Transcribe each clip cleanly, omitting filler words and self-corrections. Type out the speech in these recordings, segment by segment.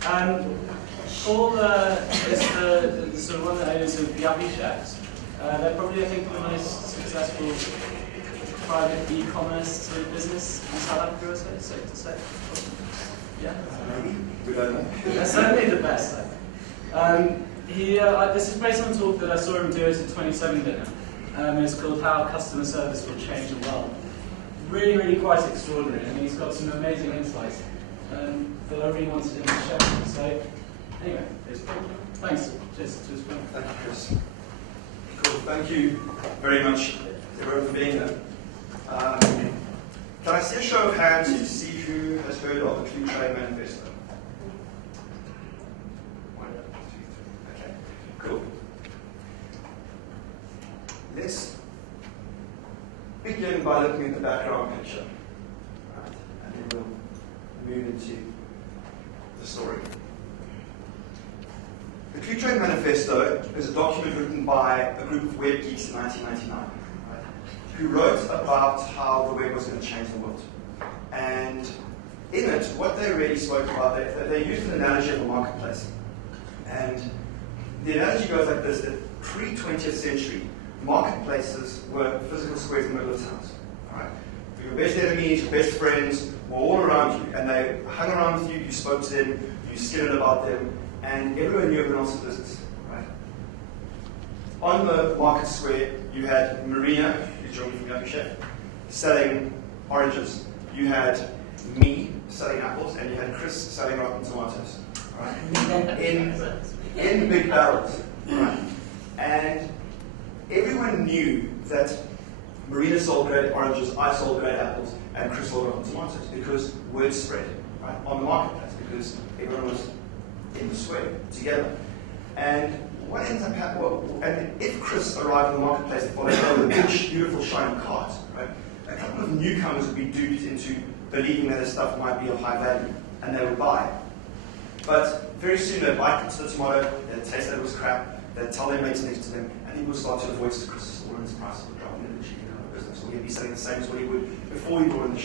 Paul is the sort of one that owns of yuppiechef. They're probably, I think, the most successful private e-commerce sort of business in South Africa, is it safe to say? Yeah. We don't know. They're certainly the best, I think. This is based on a talk that I saw him do at a 27 dinner. It's called How Customer Service Will Change the World. Really, really quite extraordinary, and he's got some amazing insights that I really wanted him to share. So, anyway, it's cool. Thanks. Cheers. Thank you, Chris. Cool. Thank you very much, everyone, for being there. Can I see a show of hands to see who has heard of the Clue Trade Manifesto? Okay, cool. Let's begin by looking at the background picture, right? And then we'll move into the story. The Clue Trade Manifesto is a document written by a group of web geeks in 1999, right, who wrote about how the web was going to change the world. And in it, what they really spoke about, they used an analogy of a marketplace. And the analogy goes like this: that pre-20th century, marketplaces were physical squares in the middle of towns. All right? Your best enemies, your best friends were all around you, and they hung around with you, you spoke to them, you skittered about them, and everyone knew everyone else's business. Right? On the market square, you had Marina, who's joined from yuppiechef, selling oranges. You had me selling apples, and you had Chris selling rotten tomatoes. Right? In big barrels. Right? And everyone knew that Marina sold great oranges, I sold great apples, and Chris sold rotten tomatoes, because word spread, right, on the marketplace, because everyone was in the square together. And what ends up happening, well, and if Chris arrived in the marketplace and followed over with a big, beautiful, shiny cart, right, a couple of newcomers would be duped into believing that his stuff might be of high value, and they would buy. But very soon they'd bite into the tomato, they'd taste that it was crap, they'd tell their mates next to them, and people would start to avoid Chris's store, and his prices would drop, and then he'd get out of business, or he'd be selling the same as what he would before he brought in the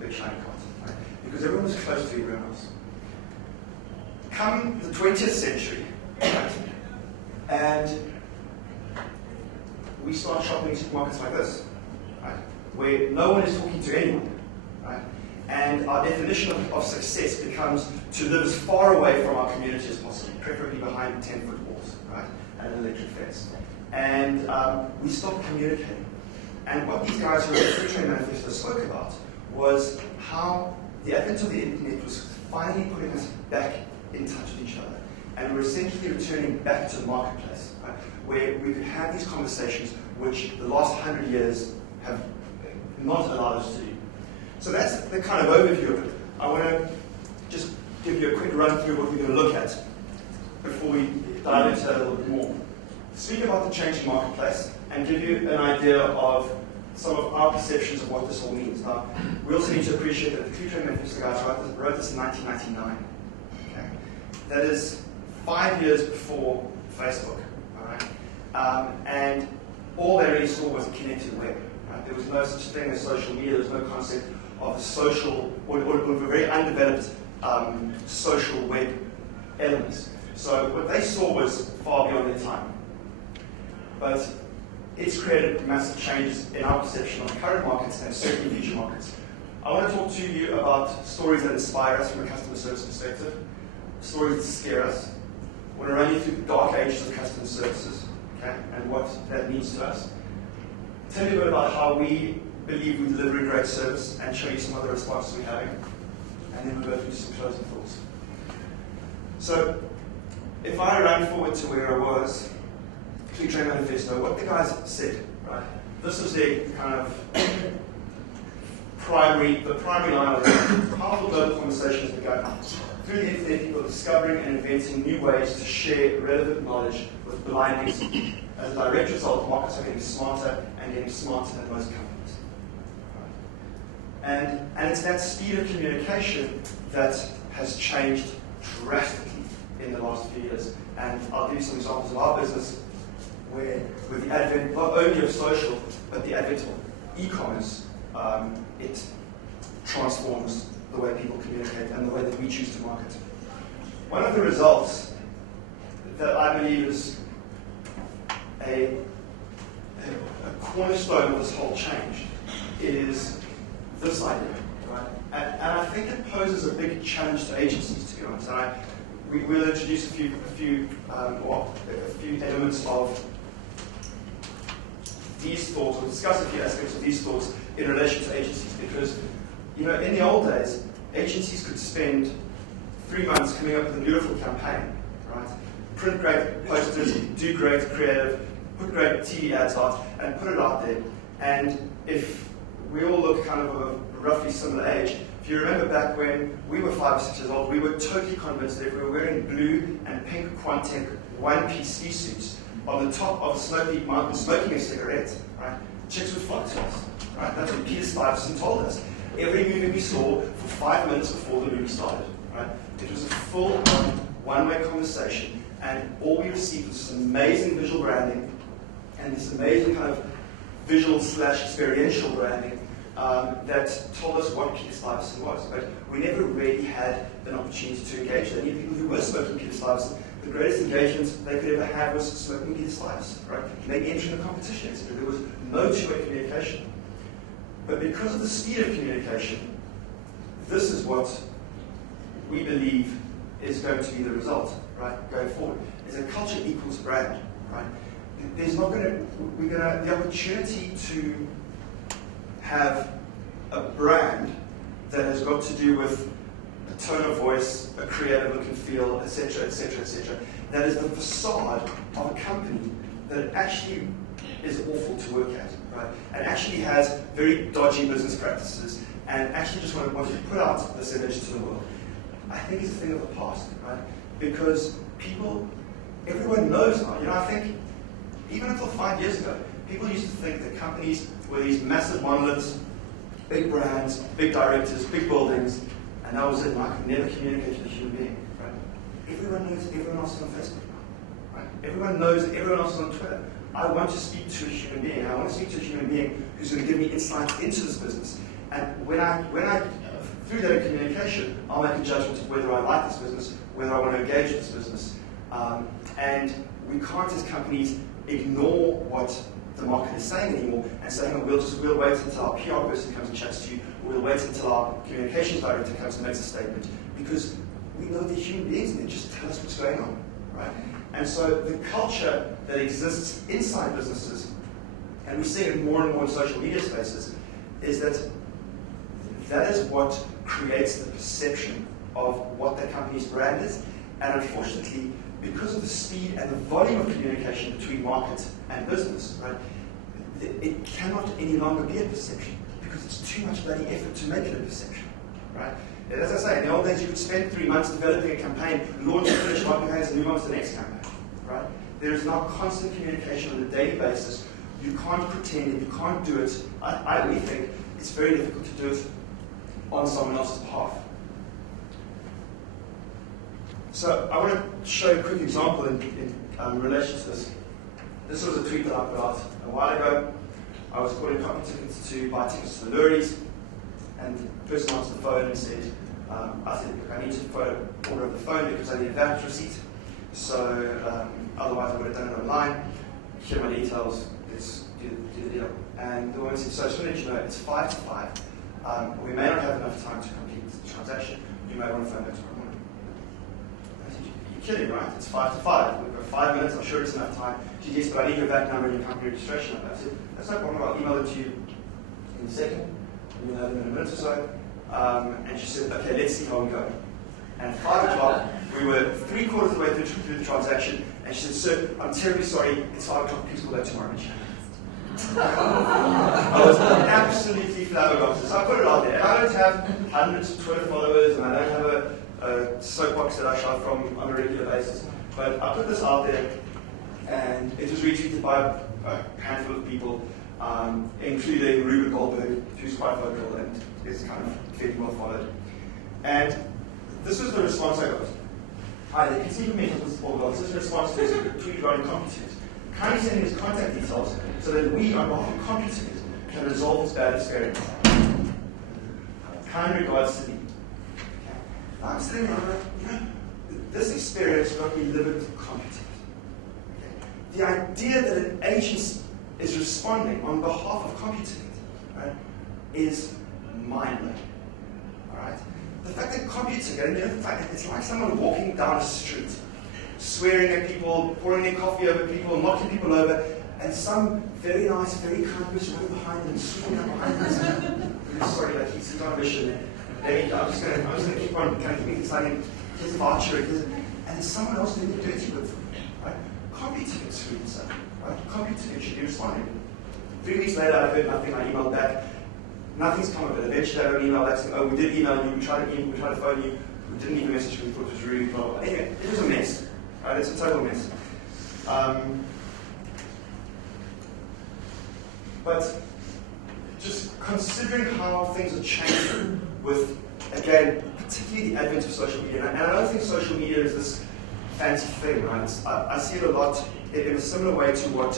big shiny cart, right? Because everyone was close to everyone else. Come the 20th century, right, and we start shopping in supermarkets like this, right, where no one is talking to anyone, right, and our definition of success becomes to live as far away from our community as possible, preferably behind 10-foot walls, right, and an electric fence. And we stopped communicating. And what these guys who wrote the Clue Trade Manifesto spoke about was how the advent of the internet was finally putting us back in touch with each other. And we're essentially returning back to the marketplace, right, where we could have these conversations which the last 100 years have not allowed us to do. So that's the kind of overview of it. I want to just give you a quick run through what we're going to look at before we dive into that a little bit more. Speak about the changing marketplace and give you an idea of some of our perceptions of what this all means. Now, we also need to appreciate that the Clue Trade Manifesto guys wrote this in 1999. Okay? That is 5 years before Facebook. All right? And all they really saw was a connected web. Right? There was no such thing as social media. There was no concept of a social, or a very undeveloped social web elements. So what they saw was far beyond their time. But it's created massive changes in our perception of current markets and certainly future markets. I want to talk to you about stories that inspire us from a customer service perspective, stories that scare us. I want to run you through the dark ages of customer services, okay, and what that means to us. Tell you a bit about how we believe we deliver a great service and show you some other responses we're having. And then we'll go through some closing thoughts. So, if I run forward to where I was, Clue Trade Manifesto, what the guys said, right? This is their kind of primary line of powerful global conversations that go on. Through the internet, people are discovering and inventing new ways to share relevant knowledge with blindness. As a direct result, markets are getting smarter and getting smarter than most companies. Right? And it's that speed of communication that has changed drastically in the last few years. And I'll give you some examples of our business where, with the advent not only of social, but the advent of e-commerce, it transforms the way people communicate and the way that we choose to market. one of the results that I believe is a cornerstone of this whole change is this idea, right? And I think it poses a big challenge to agencies, to be honest. And we'll introduce a few elements of these thoughts, or discuss a few aspects of these thoughts in relation to agencies, because in the old days, agencies could spend 3 months coming up with a beautiful campaign, right? Print great posters, do great creative, put great TV ads out, and put it out there. And if we all look kind of a roughly similar age, if you remember back when we were 5 or 6 years old, we were totally convinced that if we were wearing blue and pink Quantec one-piece ski suits on the top of a snow-peak mountain smoking a cigarette, right, chicks would flock to us. Right? That's what Peter Stuyvesant told us. Every movie we saw for 5 minutes before the movie started. Right? It was a full-on, one-way conversation, and all we received was this amazing visual branding and this amazing kind of visual/experiential branding that told us what Peter Stuyvesant was. But we never really had an opportunity to engage with any people who were smoking Peter Stuyvesant. The greatest engagement they could ever have was smoking Peter Stuyvesant, right? Maybe entering a competition, etc. There was no two-way communication. But because of the speed of communication, this is what we believe is going to be the result, right, going forward. Is a culture equals brand, right? There's not going to, the opportunity to have a brand that has got to do with a tone of voice, a creative look and feel, etc., etc., etc. That is the facade of a company that actually is awful to work at, right? And actually has very dodgy business practices, and actually just wants to put out this image to the world. I think it's a thing of the past, right? Because everyone knows now. I think even until 5 years ago, people used to think that companies were these massive monoliths, big brands, big directors, big buildings, and that was it. And I could never communicate with a human being, right? Everyone knows everyone else is on Facebook, right? Everyone knows that everyone else is on Twitter. I want to speak to a human being. I want to speak to a human being who's going to give me insight into this business. And when I through that communication, I'll make a judgment of whether I like this business, whether I want to engage with this business. And we can't, as companies, ignore what the market is saying anymore and saying, oh, we'll wait until our PR person comes and chats to you, or we'll wait until our communications director comes and makes a statement, because we know they're human beings and they just tell us what's going on, right? And so the culture that exists inside businesses, and we see it more and more in social media spaces, is that is what creates the perception of what the company's brand is. And unfortunately, because of the speed and the volume of communication between market and business, right, it cannot any longer be a perception, because it's too much bloody effort to make it a perception, right? And as I say, in the old days, you could spend 3 months developing a campaign, launch and finish campaigns, and move on to the next campaign, right? There is now constant communication on a daily basis. You can't pretend it, you can't do it. We think it's very difficult to do it on someone else's behalf. So I want to show you a quick example in relation to this. This was a tweet that I put out a while ago. I was calling copy tickets to buy tickets to the Lurries, and the person answered the phone and said, I said, look, I need to order over the phone because I need a VAT receipt. So otherwise I would have done it online. Here are my details, let's do the deal. And the woman said, so I just want to let you know, it's 5 to 5. We may not have enough time to complete the transaction. You may want to phone back tomorrow morning. I said, you're kidding, right? It's 5 to 5. We've got 5 minutes. I'm sure it's enough time. She said, yes, but I need your VAT number and your company registration number. I said, that's no problem. I'll email it to you in a second. You'll have them in a minute or so. And she said, okay, let's see how we go. And at 5 o'clock, we were 3/4 of the way through the transaction. And she said, sir, I'm terribly sorry. It's 5 o'clock. Please call back tomorrow. I was absolutely flabbergasted. So I put it out there. And I don't have hundreds of Twitter followers, and I don't have a soapbox that I shout from on a regular basis. But I put this out there, and it was retweeted by a handful of people, including Ruben Goldberg, who's quite vocal and is kind of fairly well followed. And this was the response I got. Hi, the consumer mentioned this before. This is a response to his tweet regarding CompuTicket. Kindly send his contact details so that we, on behalf of CompuTicket, can resolve this bad experience. Kind regards to me. Okay. I'm sitting there, this experience will not be limited to competent. Okay? The idea that an agent is responding on behalf of competent, right, is mind-blowing. All right? The fact that competent, and in fact, it's like someone walking down a street, swearing at people, pouring their coffee over people, knocking people over, and some very nice, very kind person running behind them, swooping up behind them. I'm sorry, like he's on a mission there. I'm just gonna keep on kind of keeping exciting. Here's a voucher, and then someone else doing the dirty work for me. Right? Competent can screw this up. Right? Competent should be responding. 3 weeks later, I heard nothing. I emailed back. Nothing's come of it. Eventually, I got an email back saying, "Oh, we did email you. We tried to phone you. We didn't leave a message. We thought it was rude." Blah, blah, blah. Anyway, it was a mess. Right? It's a total mess. But just considering how things are changing with, again, particularly the advent of social media, and I don't think social media is this fancy thing, right? I see it a lot in a similar way to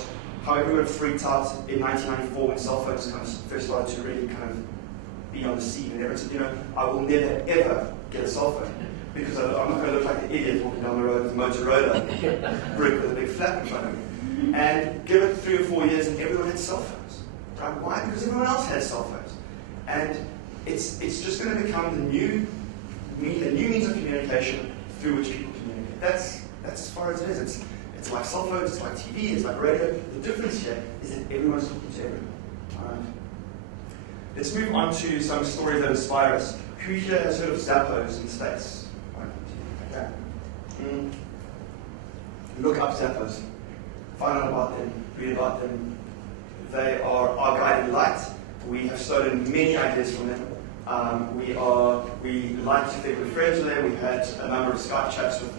how everyone freaked out in 1994 when cell phones kind of first started to really kind of be on the scene, and everyone said, I will never ever get a cell phone because I'm not going to look like an idiot walking down the road with a Motorola brick with a big flap in front of me. And give it 3 or 4 years, and everyone had cell phones. Right? Why? Because everyone else has cell phones, and it's just going to become the new means of communication through which people communicate. That's as far as it is. It's like cell phones, it's like TV, it's like radio. The difference here is that everyone's talking to everyone. Right? Let's move on to some stories that inspire us. Who here has heard of Zappos in the States? Right? Look up Zappos. Find out about them. Read about them. They are our guiding light. We have stolen many ideas from them. We like to think we're friends with them. We've had a number of Skype chats with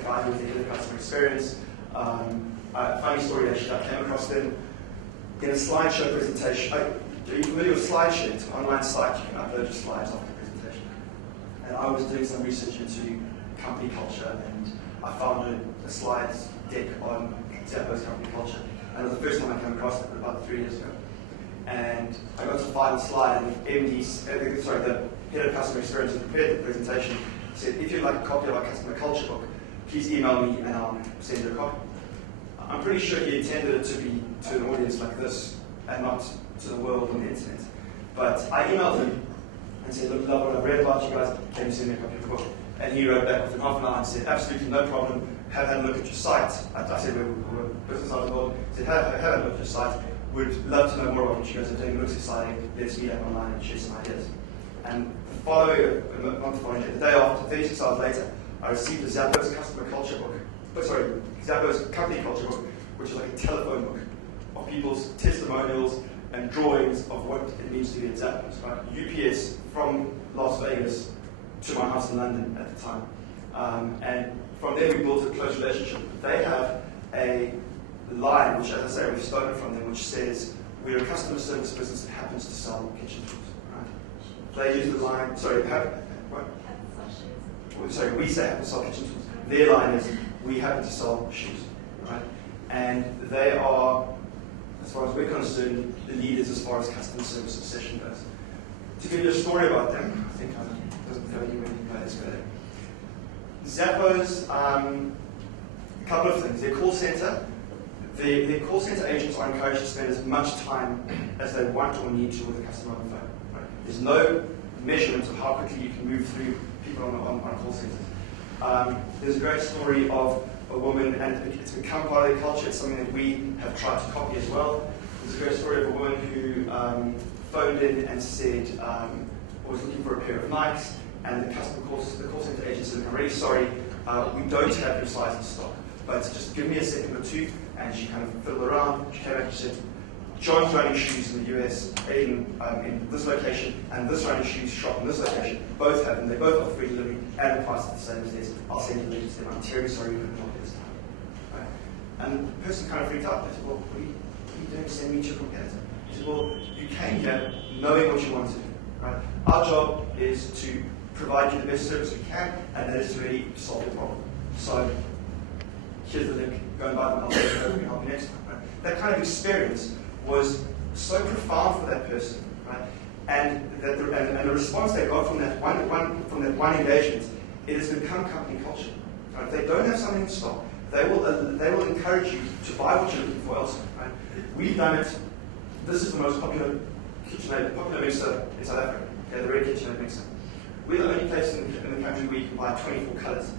a guy who was the head of customer experience. A funny story actually, I came across them in a slideshow presentation. Are you familiar with SlideShare? It's an online site. You can upload your slides after the presentation. And I was doing some research into company culture, and I found a slides deck on Zappos company culture. And it was the first time I came across it, about 3 years ago. And I got to the final slide, and the head of customer experience who prepared the presentation said, if you'd like a copy of our customer culture book, please email me and I'll send you a copy. I'm pretty sure he intended it to be to an audience like this and not to the world on the internet. But I emailed him and said, look, love what I've read about you guys, can you send me a copy of the book? And he wrote back within half an hour and said, absolutely no problem, have had a look at your site. I said, we're business out of the world. He said, have had a look at your site. Would love to know more about what you guys are doing. It looks exciting. Let's meet up online and share some ideas. And the day after, 36 hours later, I received a Zappos customer culture book. Zappos company culture book, which is like a telephone book of people's testimonials and drawings of what it means to be at Zappos. Right? UPS from Las Vegas to my house in London at the time. And from there we built a close relationship. They have a line, which, as I say, we've stolen from them, which says, we're a customer service business that happens to sell kitchen tools. Right? They use the line, we say happen to sell kitchen tools. Their line is, we happen to sell shoes. Right? And they are, as far as we're concerned, the leaders as far as customer service obsession goes. To give you a story about them, I think it doesn't tell you when you play this better. Zappos, a couple of things. Their call center. The call center agents are encouraged to spend as much time as they want or need to with a customer on the phone. Right? There's no measurement of how quickly you can move through people on call centers. There's a great story of a woman, and it's become part of their culture. It's something that we have tried to copy as well. There's a great story of a woman who phoned in and said, was looking for a pair of Nikes, and the call center agent said, I'm really sorry, we don't have your size in stock, but just give me a second or two. And she kind of fiddled around. She came back and said, John's running shoes in the US, in this location, and this running shoes shop in this location. Both have them. They both offer free delivery, and the price is the same as theirs. I'll send you the link to them. I'm terribly sorry we couldn't help you this time. Right? And the person kind of freaked out. They said, well, what are you doing? Send me to your competitor. He said, well, you came here knowing what you wanted. Right? Our job is to provide you the best service we can, and that is to really solve your problem. So here's the link. Go and buy them. I'll help you next time. Right? That kind of experience was so profound for that person, right? And the response they got from that one engagement, it has become company culture. Right? If they don't have something in stock, they will encourage you to buy what you're looking for elsewhere. Right? We've done it. This is the most popular mixer in South Africa. Okay, the red KitchenAid mixer. We're the only place in the country where you can buy 24 colours.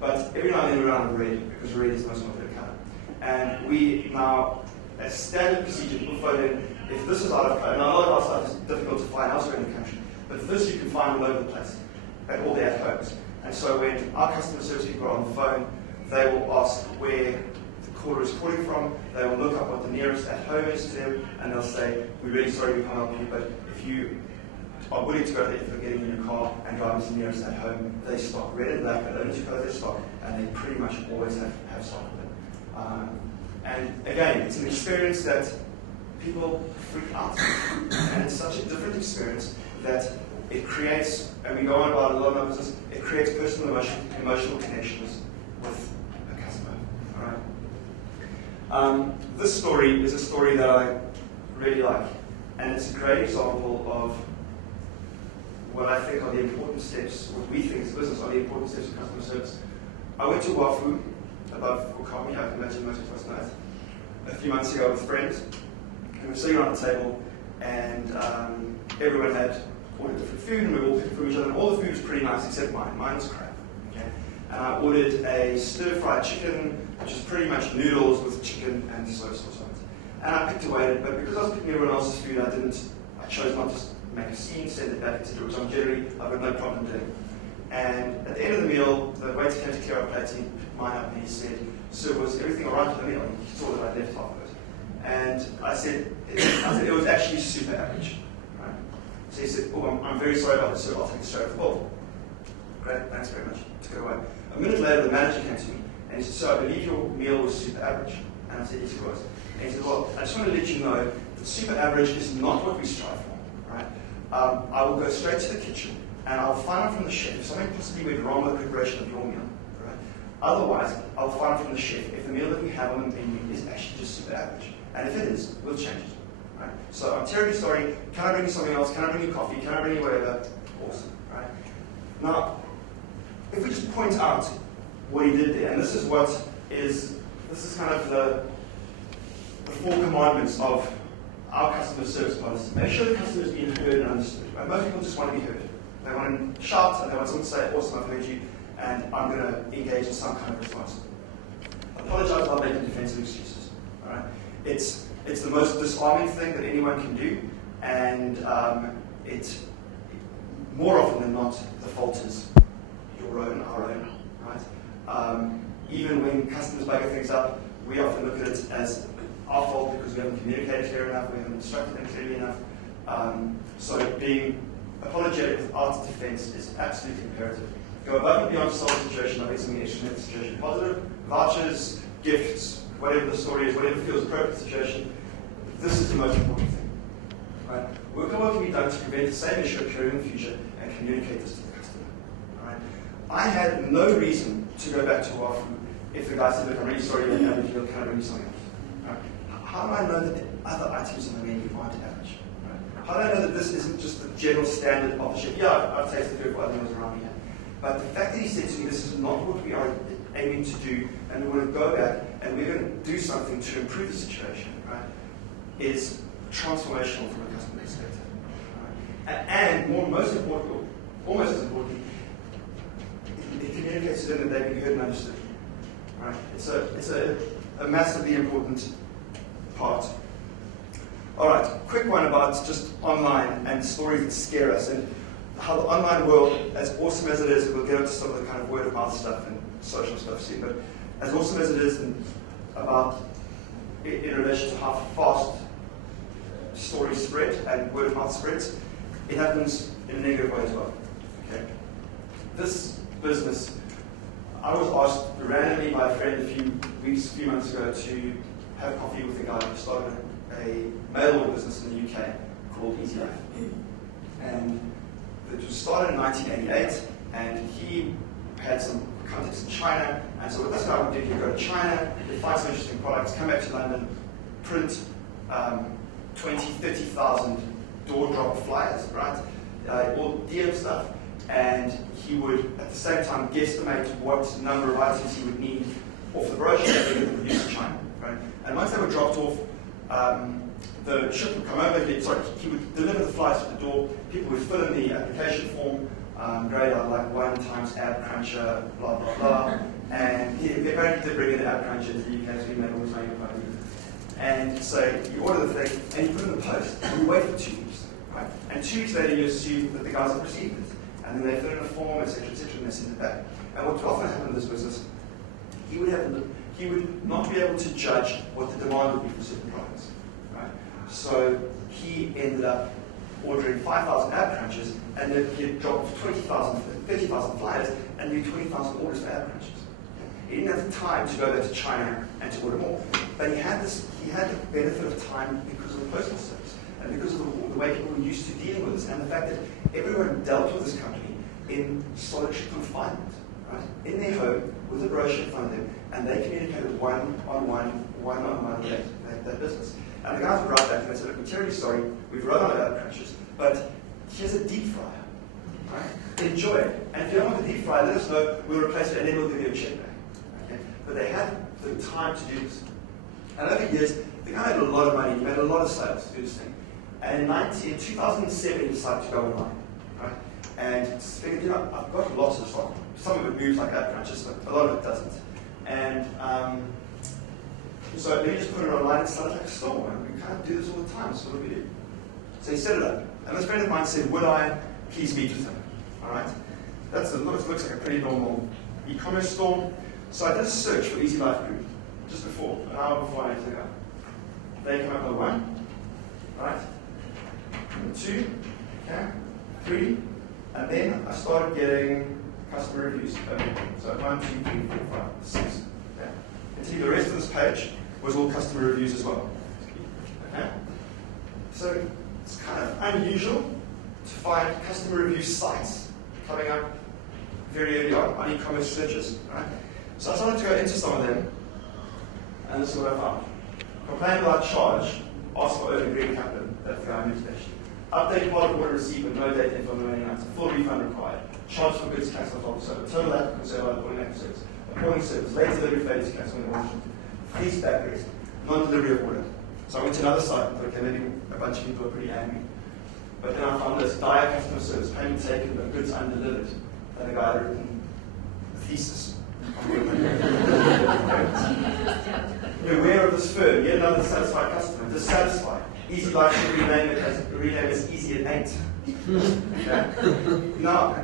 But every now and then we run out of red, because red is the most popular colour. And we now, as standard procedure, people phone in, if this is out of colour, now a lot of our stuff is difficult to find elsewhere in the country, but this you can find all over the place, at all the at-homes. And so when our customer service people are on the phone, they will ask where the caller is calling from, they will look up what the nearest at-home is to them, and they'll say, we're really sorry we can't help you, but if you are willing to go to the effort of getting in your car and driving to the nearest at home, they stock red and black, they only colour their stock, and they pretty much always have stock with it. And again, it's an experience that people freak out, and it's such a different experience that it creates, and we go on about a lot of our business, it creates personal emotional connections with a customer. All right? This story is a story that I really like, and it's a great example of what I think are the important steps, what we think as a business are the important steps of customer service. I went to Wafu, above Okami, I can imagine most of us know it, a few months ago with friends, and we were sitting around the table, and everyone had ordered different food, and we were all picking from each other, and all the food was pretty nice except mine. Mine was crap. Okay? And I ordered a stir-fried chicken, which is pretty much noodles with chicken and soy sauce on it. And I picked away at it, but because I was picking everyone else's food, I chose not to make a scene, send it back, etc., which I've got no problem doing. And at the end of the meal, the waiter came to clear our plates, and he picked mine up, and he said, "Sir, was everything all right with the meal?" And he saw that I left half of it. And I said, it was actually super average. Right? So he said, "Oh, I'm very sorry about this, sir. I'll take it straight off the board." Great, thanks very much. Took it away. A minute later, the manager came to me, and he said, "So I believe your meal was super average." And I said, "Yes, it was." And he said, "Well, I just want to let you know that super average is not what we strive for. Right? I will go straight to the kitchen, and I'll find out from the chef if something possibly went wrong with the preparation of your meal. Right? Otherwise, I'll find out from the chef if the meal that we have on the menu is actually just super average. And if it is, we'll change it. Right? So I'm terribly sorry. Can I bring you something else? Can I bring you coffee? Can I bring you whatever?" Awesome. Right? Now, if we just point out what he did there, and this is kind of the 4 commandments of our customer service policy. Make sure the customer is being heard and understood. Right? Most people just want to be heard. They want to shout, and they want someone to say, "Awesome, I've heard you, and I'm going to engage in some kind of response." Apologize without making defensive excuses. All right? It's the most disarming thing that anyone can do, and it more often than not, the fault is your own, our own. Right? Even when customers bugger things up, we often look at it as our fault because we haven't communicated clear enough, we haven't instructed them clearly enough. So being apologetic without defense is absolutely imperative. Go above and beyond to solve the situation, I think something extra to make the situation positive. Vouchers, gifts, whatever the story is, whatever feels appropriate situation, this is the most important thing. Right? Work on what can be done to prevent the same issue occurring in the future and communicate this to the customer. Right? I had no reason to go back to Wafu if the guy said, "Look, I'm really sorry, you don't have a deal, can I bring you something else?" Right? How do I know that the other items on the menu aren't average? Right? How do I know that this isn't just the general standard of the chef? Yeah, I've tasted good for other meals around here. But the fact that he said to me, "This is not what we are aiming to do, and we're going to go back and we're going to do something to improve the situation," right, is transformational from a customer perspective. Right? And most important, almost as important, it communicates to them that they've been heard and understood. Right? It's a massively important part. All right, quick one about just online and stories that scare us, and how the online world, as awesome as it is, and we'll get into some of the kind of word of mouth stuff and social stuff soon, but as awesome as it is in relation to how fast stories spread and word of mouth spreads, it happens in a negative way as well. Okay? This business, I was asked randomly by a friend a few months ago to have coffee with a guy who started a mail order business in the UK called Easy Life. And it was started in 1988, and he had some contacts in China, and so what this guy would do, he'd go to China, he'd find some interesting products, come back to London, print 20, 30,000 door drop flyers, right? All DM stuff, and he would, at the same time, guesstimate what number of items he would need off the brochure that they would produce in China. Right? And once they were dropped off, the ship would come over, he would deliver the flights to the door, people would fill in the application form, grade out like 1 times ad cruncher, blah, blah, blah. And he apparently did bring in the ad cruncher to the UK, so he made all his money about it. And so you order the thing, and you put it in the post, and you wait for 2 weeks. Right? And 2 weeks later, you assume that the guys have received it. And then they fill in a form, etc., and they send it back. And what would often happen in this business, he would not be able to judge what the demand would be for certain products. Right? So he ended up ordering 5,000 ad crunchers, and then he'd drop 20,000, 30,000 flyers, and do 20,000 orders for ad crunchers. He didn't have the time to go back to China and to order more. But he had the benefit of time because of the postal service, and because of the way people were used to dealing with this, and the fact that everyone dealt with this company in solitary confinement, right? In their home, with a brochure in front of them, and they communicated one-on-one with that business. And the guys would write back and they said, look, we're terribly sorry, we've run out of ad crunchers, but here's a deep fryer. Right? Enjoy it. And if you don't want the deep fryer, let us know, we'll replace it, and then we'll give you a check back. Okay? But they had the time to do this. And over years, the guy had a lot of money, he made a lot of sales to do this thing. And in 2007, he decided to go online. Right? And figured, I've got lots of stock. Some of it moves like ad crunchers, but a lot of it doesn't. And so let me just put it online and start like a store. And we can't do this all the time, so what do we do? So he set it up. And this friend of mine said, would I please meet with him? All right? That looks like a pretty normal e-commerce store. So I did a search for Easy Life Group just before, an hour before I had to go. They came up with 1, right? 2, okay, 3, and then I started getting customer reviews. So 1, 2, 3, 4, 5, 6. Okay? And see, the rest of this page was all customer reviews as well. Okay? So it's kind of unusual to find customer review sites coming up very early on e-commerce searches. Right? So I started to go into some of them, and this is what I found. Complain about charge, ask for early green Kaplan, that's the guy I mentioned. Update part of order received with no data info on the remaining items, full refund required. Charge for goods cancelled off, so total applicant sale by appalling active service. Appalling service, late delivery failure to cancel the order. Fees back risk, non-delivery of order. So I went to another site and thought, okay, maybe a bunch of people are pretty angry. But then I found this dire customer service, payment taken, but goods undelivered. And the guy had written a thesis. You're aware of this firm, yet another dissatisfied customer, dissatisfied. Easy Life should rename as Easy at 8. Okay? Now,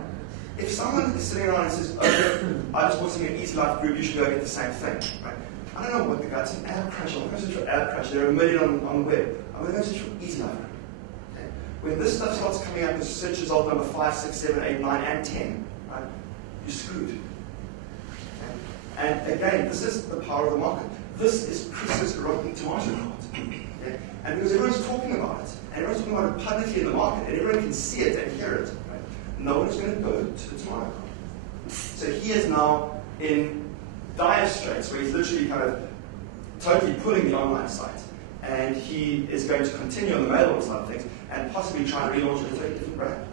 if someone is sitting around and says, okay, I just bought something at Easy Life Group, you should go get the same thing. Right? I don't know what the guy's an ad crunch. I'm going to search for ad crunch. There are a million on the web. I'm going to go search for Easy Life Group. Okay? When this stuff starts coming up as search result number 5, 6, 7, 8, 9, and 10, right, you're screwed. And again, this is the power of the market. This is Chris's rotten tomato cart. Okay? And because everyone's talking about it, and everyone's talking about it publicly in the market, and everyone can see it and hear it, right? No one's going to go to the tomato cart. So he is now in dire straits where he's literally kind of totally pulling the online site. And he is going to continue on the mail order side of things and possibly try and relaunch it as a different brand.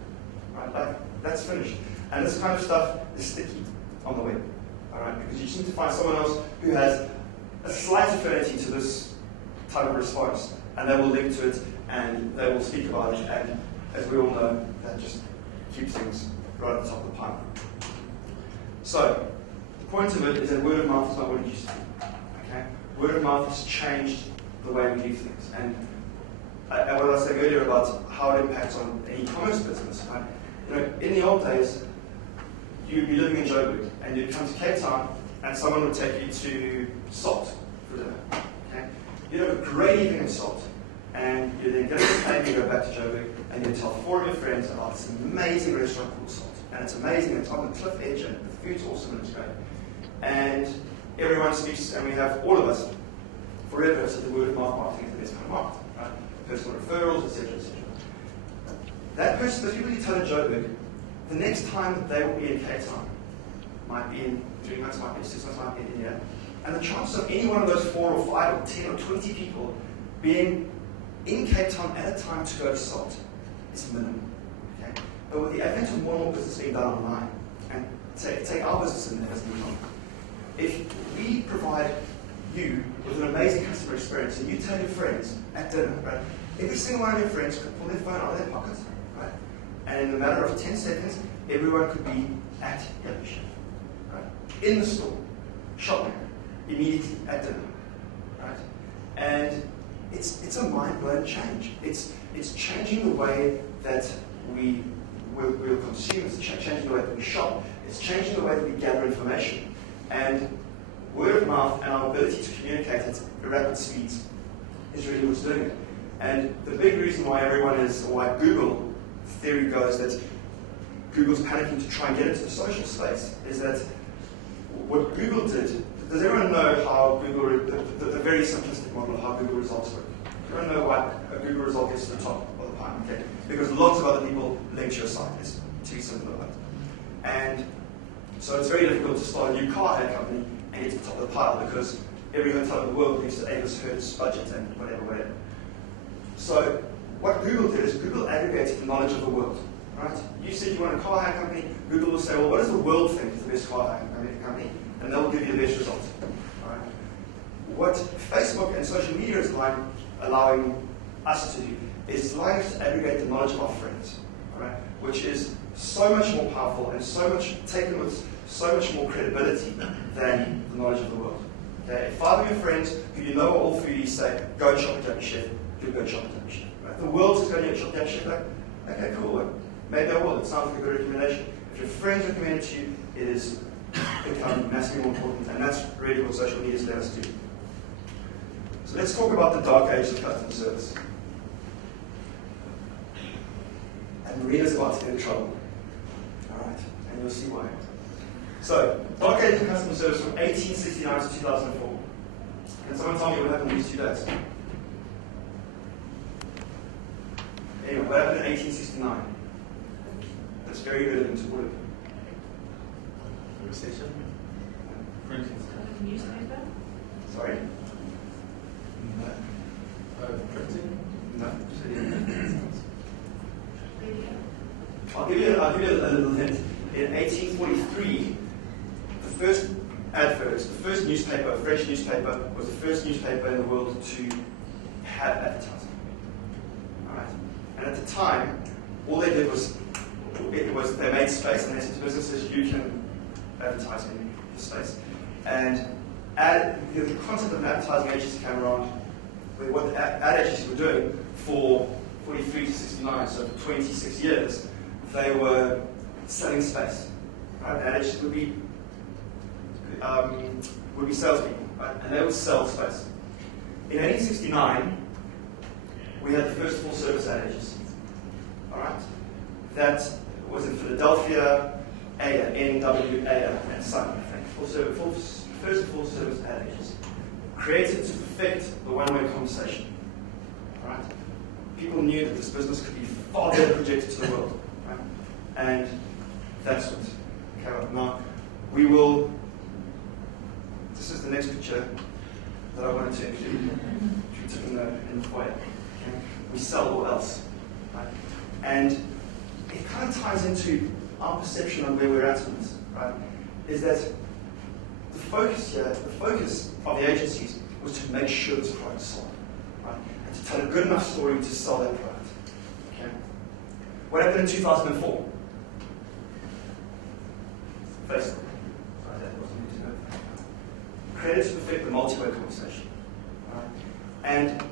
Right? Like, that's finished. And this kind of stuff is sticky on the web. Alright, because you just need to find someone else who has a slight affinity to this type of response, and they will link to it, and they will speak about it, and as we all know, that just keeps things right at the top of the pile. So, the point of it is that word of mouth is not what it used to be. Okay? Word of mouth has changed the way we do things, and what I was saying earlier about how it impacts on an e-commerce business. Right? You know, in the old days, you'd be living in Joburg, and you'd come to Cape Town, and someone would take you to Salt for dinner. Okay? You'd have a great evening in Salt, and you'd then get on the plane, you go back to Joburg, and you'd tell 4 of your friends about this amazing restaurant called Salt. And it's amazing, it's on the cliff edge, and the food's awesome, and it's great. And everyone speaks, and we have, all of us, forever said the word of mouth marketing is the best kind of marketing. Right? Personal referrals, etc., etc. That person, those people you tell in Joburg, the next time that they will be in Cape Town, might be in 3 months, might be in 6 months, might be in India. And the chances of any one of those 4 or 5 or 10 or 20 people being in Cape Town at a time to go to Salt is minimal. Okay? But with the advent of more and more business being done online, and take our business as an example, if we provide you with an amazing customer experience and you tell your friends at dinner, right, every single one of your friends could pull their phone out of their pocket, right, and in a matter of 10 seconds, everyone could be at yuppiechef, right, in the store, shopping, immediately at dinner, right, and it's a mind-blowing change. It's changing the way that we'll consume. It's changing the way that we shop. It's changing the way that we gather information. And word of mouth and our ability to communicate at rapid speeds is really what's doing it. And the big reason why why Google theory goes that Google's panicking to try and get into the social space is that what Google did. Does everyone know how Google, the very simplistic model of how Google results work? Everyone know why a Google result gets to the top of the pile? Okay? Because lots of other people link to your site. It's too simple about it. And so it's very difficult to start a new car ad company and get to the top of the pile because every hotel in the world needs to Avis Hertz budget and whatever. So what Google did is Google aggregated the knowledge of the world. Right? You said you want a car hire company, Google will say, well, what does the world think is the best car hire company? And they'll give you the best results. All right? What Facebook and social media is allowing us to do is allowing us to aggregate the knowledge of our friends, all right? Which is so much more powerful and taken with so much more credibility than the knowledge of the world. Okay? If 5 of your friends who you know are all foodies say, go and shop at yuppiechef, you'll go and shop at yuppiechef. Right? The world is going to shop at yuppiechef, like, okay, cool. Maybe I will. It sounds like a good recommendation. If your friends recommend it to you, it is become massively more important, and that's really what social media has let us do. So let's talk about the dark ages of customer service. And Marina's about to get in trouble. Alright, and you'll see why. So, dark ages of customer service from 1869 to 2004. Can someone tell me what happened in these 2 days? Anyway, what happened in 1869? That's very relevant to work. Recession? Printing. Newspaper? Sorry? No. Printing? No. Radio? I'll give you a little hint. In 1843, the first adverts, the first newspaper, a French newspaper, was the first newspaper in the world to have advertising. Alright? And at the time, all they did was they made space and they said to businesses, you can advertise in the space. And the concept of an advertising agency came around with what the ad agencies were doing for 43 to 69, so for 26 years, they were selling space. Right? Ad agencies would be salespeople, right? And they would sell space. In 1869, we had the first full-service ad agency. All right? That was in Philadelphia, N.W.A. and Son, I think. First full-service ad agency. Created to perfect the one-way conversation. All right? People knew that this business could be far better projected to the world. Right? And that's what came up. Now, this is the next picture that I wanted to include, which we took in the foyer. Okay? We sell all else. Right? And it kind of ties into our perception on where we're at in this, right? Is that the focus here, the focus of the agencies was to make sure this product sold, right? And to tell a good enough story to sell that product. Okay? What happened in 2004? Facebook. Sorry, that wasn't meant to go. Created to perfect the multi-way conversation. Right? And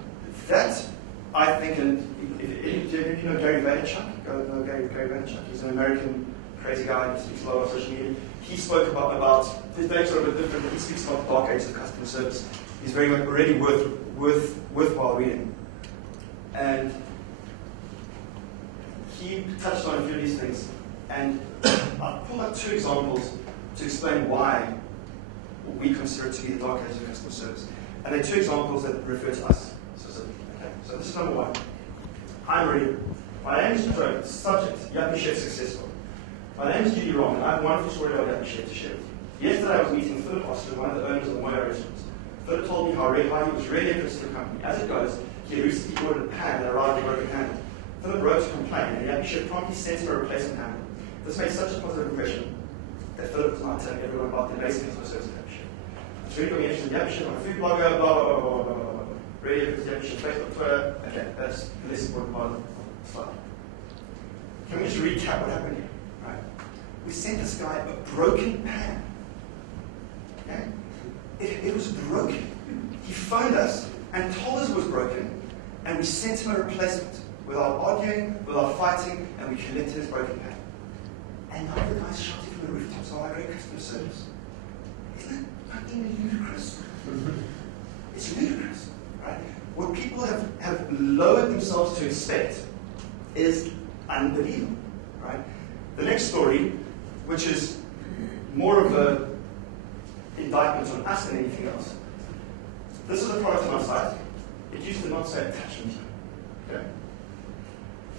that, I think, and if you know Gary Vaynerchuk, go know Gary Vaynerchuk. He's an American crazy guy. He speaks a lot on social media. He spoke about his data are a bit different, but he speaks about the dark ages of customer service. He's very much already worthwhile reading. And he touched on a few of these things. And I've pulled up 2 examples to explain why we consider it to be the dark ages of customer service. And they're 2 examples that refer to us specifically. Okay? So this is number 1. Hi Maria. My name is Joe. Subject, yuppiechef successful. My name is Judy Rom, and I have a wonderful story about yuppiechef to share with you. Yesterday I was meeting Philip Austin, one of the owners of the Moya restaurants. Philip told me how he was really interested in the company. As it goes, he had recently ordered a pan that arrived broken-handed. Philip wrote to complain, and the yuppiechef promptly sent him a replacement handle. This made such a positive impression that Philip was now telling everyone about the amazing customer service of yuppiechef. It's really going to yuppiechef, I'm a food blogger, blah, blah, blah, blah, blah, blah, blah. Radio, yuppiechef, Facebook, Twitter. Okay, that's the less important part of the slide. Can we just recap what happened here? Right? We sent this guy a broken pan. Okay? It was broken. He phoned us and told us it was broken, and we sent him a replacement without arguing, without fighting, and we collected his broken pan. And now the guy's shouting from the rooftops about our great customer service. Isn't that fucking ludicrous? It's ludicrous, right? What people have lowered themselves to expect is unbelievable, right? The next story, which is more of a indictment on us than anything else. This is a product on our site. It used to not say attachment. Okay?